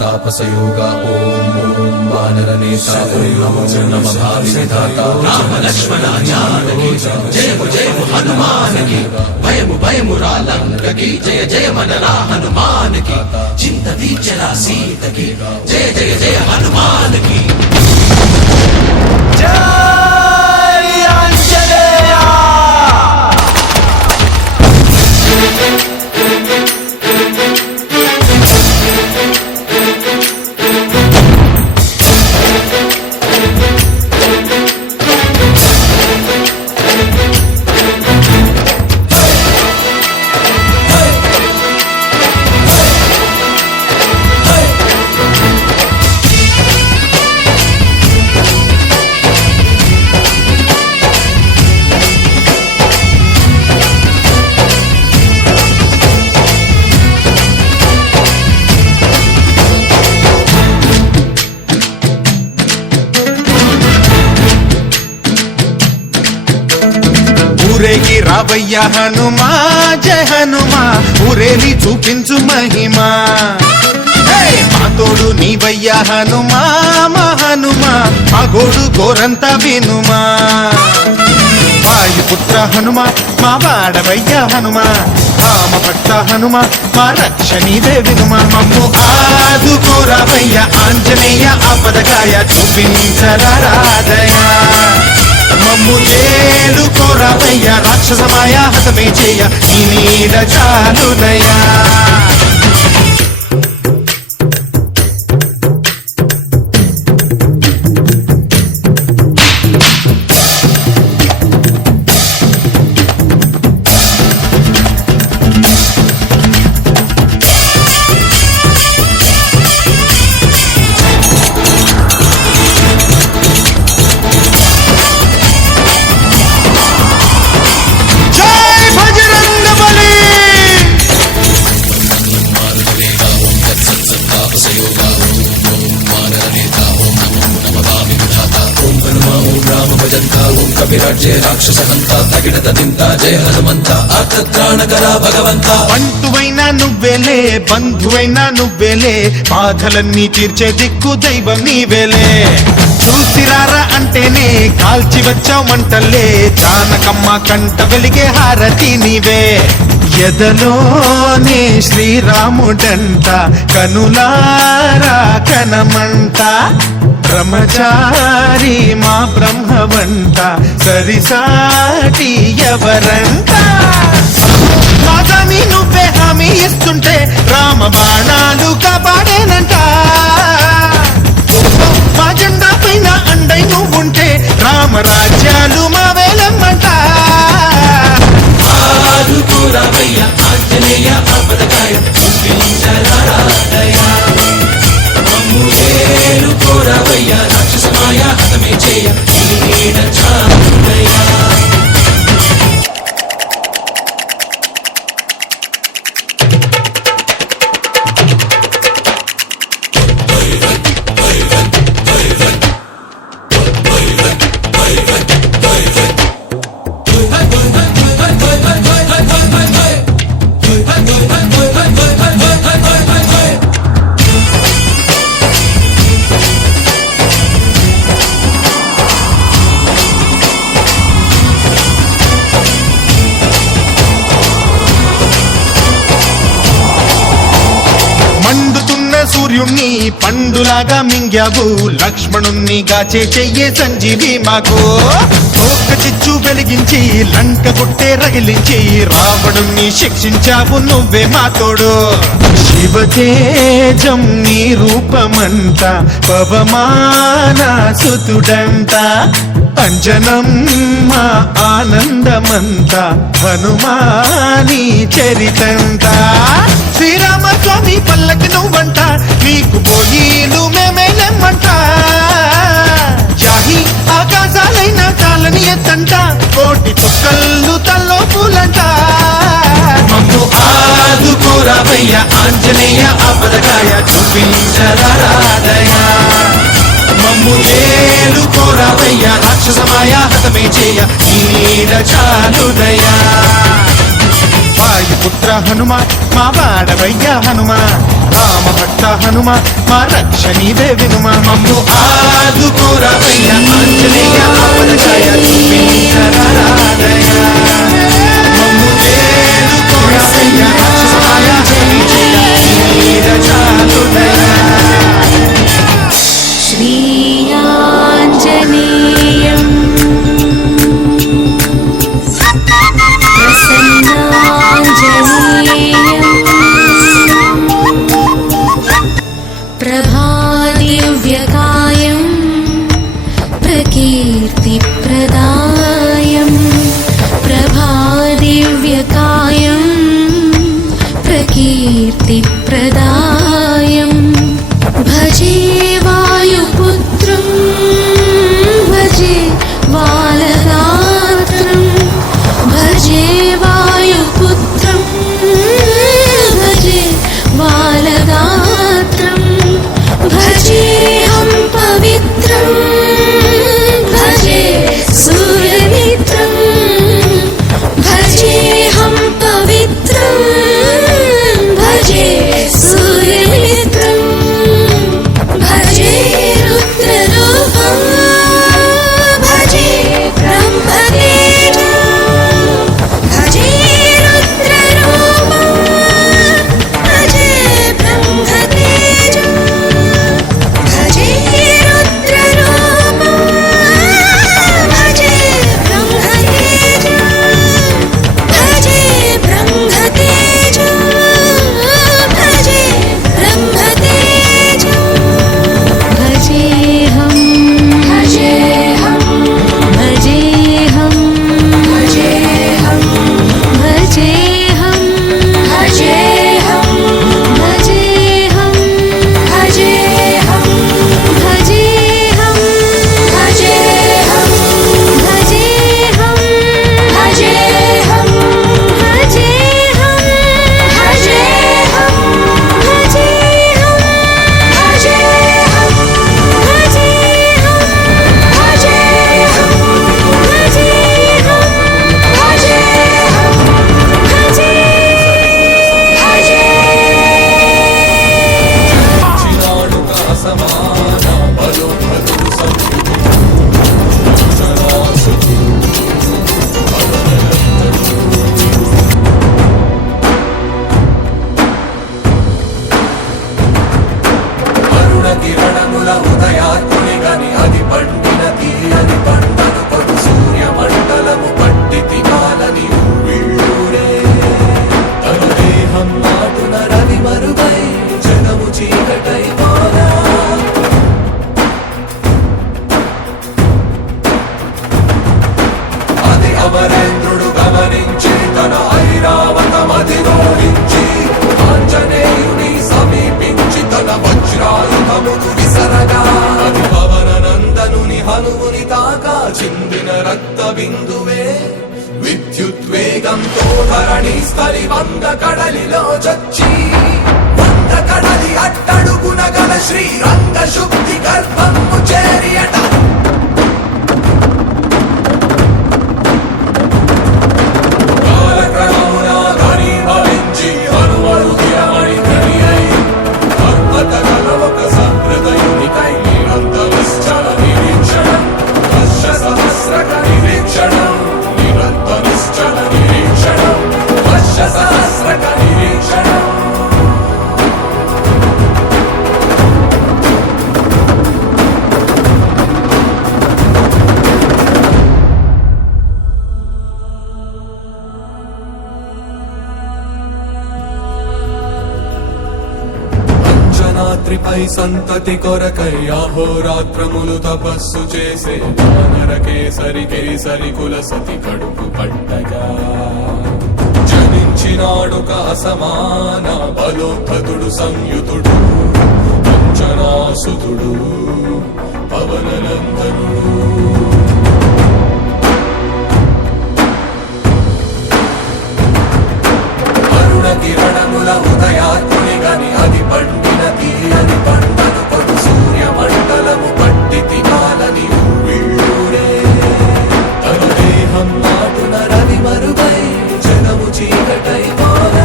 तापसयोगा ओम ओम वानरनेता ओम नमो नमः भावी विधाता राम लक्ष्मण जानकी जय जय हनुमान की भयमु भयमु रालंक की जय जय मनरा हनुमान की चिंत दीचला सीत की जय जय जय हनुमान की जय आंजनेय। ఊరేగి రావయ్య హనుమా జయ హనుమా ఊరేలి చూపించు మహిమా మా తోడు నీవయ్య హనుమా మా హనుమా మా గోడు గోరంత వినుమా వాయుపుత్ర హనుమా మా వాడవయ్య హనుమా రామభక్త హనుమా మా రక్ష నీవే వినుమా మమ్ము ఆదుకోరావయ్య ఆంజనేయ ఆపదకాయ చూపించరాదయా మమ్ము ఏలుకోరావయ్య రాక్షసమాయ హతమే చేయ నీ నీడ చాలునయా कविराज्ये राक्षस हंता तगिड़त दिंता जय हनुमंता आर्तत्राणकरा भगवंता బంటువైనా నువ్వేలే బంధువైనా నువ్వేలే బాధలన్నీ తీర్చే దిక్కు దైవం నీవేలే చూసిరారా అంటేనే కాల్చి వచ్చావు మంటల్లే జానకమ్మ కంట వెలిగే హారతి నీవే ఎదలోనే శ్రీరాముడంట కనులారా కనమంట బ్రహ్మచారి మా బ్రహ్మవంట సరిసాటి ఎవరంట మాదామి నువ్వే హామీ ఇస్తుంటే రామ బాణాలు కాపాడేనంట మా జెండా పైన అండై నువ్వుంటే రామరాజ్యాలు మా వేలమ్మంట ఆదుకోరావయ్య ఆంజనేయ ఆపదకాయ చూపించరాదయా మమ్ము ఏలుకోరావయ్య రాక్షసమాయ హతమే చేయ నీ నీడ చాలునయా సూర్యుణ్ణి పండులాగా మింగావు లక్ష్మణుణ్ణి గాచే చెయ్యే సంజీవి మాకు తోక చిచ్చు వెలిగించి లంక కొట్టే రగిలించి రావణుణ్ణి శిక్షించావు నువ్వే మా తోడు శివతేజం నీ రూపమంట పవమాన సుతుడంట అంజనం మా ఆనందమంత హనుమాని చరితంట శ్రీరామస్వామి పల్లకి నువ్వంట నీకు పోయిలు మేమేలెమ్మంట జాహి ఆకాశాలైనా చాలని ఎత్తంట కోటి చుక్కళ్ళు తల్లో పూలంట మమ్ము ఆదుకోరావయ్య ఆంజనేయ ఆపదకాయ చూపించరాదయా మమ్ము ఏలుకోరావయ్య రాక్షసమాయ హతమే చేయ నీ నీడ చాలునయా వాయు పుత్ర హనుమ మా వాడవయ్య హనుమ రామ భక్త హనుమ మా రక్ష నీవే వినుమ మమ్ము ఆదుకోరవయ్య ఆంజనేయ ఆపదకాయ చూపించరాదయ మమ్ము ఏలుకోరవయ్య రాక్షసమాయ జయ వీరజాలుదయ श्रीयाञ्जनेयम् प्रसन्नाञ्जनेयम् प्रभादिव्यकायम् प्रकीर्तिप्रदायम् प्रभादिव्यकायम् प्रकीर्तिप्रदायम् भजे वायुपुत्रं भजे बालगात्रं भजे वायुपुत्रं भजे बालगात्रं भजेऽहं पवित्रं भजे सूर्यमित्रं भजेऽहं पवित्रं भजे सूर्यमित्रं भजे रुद्ररूपं भजे ब्रह्मतेजं भजे रुद्ररूपं भजे ब्रह्मतेजं भजे रुद्ररूपं भजे ब्रह्मतेजं भजे ब्रह्मतेजं भजे ब्रह्मतेजं भजेऽहं भजेऽहं भजेऽहं भजेऽहं भजेऽहं भजेऽहं भजेऽहं भजेऽहं भजेऽहं भजेऽहं भजेऽहं भजेऽहं भजेऽहं చిరాడుక అసమాన బలోద్ధతుడు సంయుతుడు అంజనాసుతుడు అరుణ కిరణముల ఉదయాత్ముని గని అది పండిన తీయని పంటను కొడు సూర్య మండలము పట్టి తినాలని ఊళ్ళూరే తన దేహం నాటున రవి మరుగై జనము చీకటై పోనా అది అమరేంద్రుడు గమనించి తన ఐరావతమది రోహించి ఆంజనేయుని సమీపించి తన వజ్రాయుధమును విసరగా అది పవన నందనుని హనుముని తాకా చిందిన రక్త బిందువే విద్యుద్వేగంతో ధరణి స్థలి వంద కడలిలో చచ్చి వంద కడలి అట్టడుగున గల శ్రీరంగ శుద్ధి గర్భము చేరియట కాలక్రమమున ఘనీభవించి హనుమడు హిరమణి ధని అయి పర్వత గల ఒక సహృదయునికై నిరంతరిశ్చల నిరీక్షణం వర్ష సహస్రక నిరీక్షణం నిరంతరిశ్చల నిరీక్షణం వర్ష సహస్రక నిరీక్షణం అంజనాద్రిపై సంతతి కొరకై అహోరాత్రములు తపస్సు చేసే వానర కేసరి కేసరి కుల సతి కడుపు పట్టగా జనించినాడొక అసమాన బలోద్ధతుడు సంయుతుడు అంజనాసుతుడు పవననందనుడు అరుణ కిరణముల ఉదయాత్ముని గని అది పండిన తీయని పంటను కొడు సూర్య మండలము పట్టి తినాలని ఊళ్ళూరే తన దేహం నాటున రవి మరుగై జనము చీకటై పోన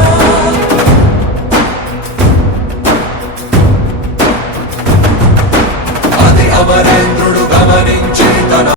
ధ్వనించి తన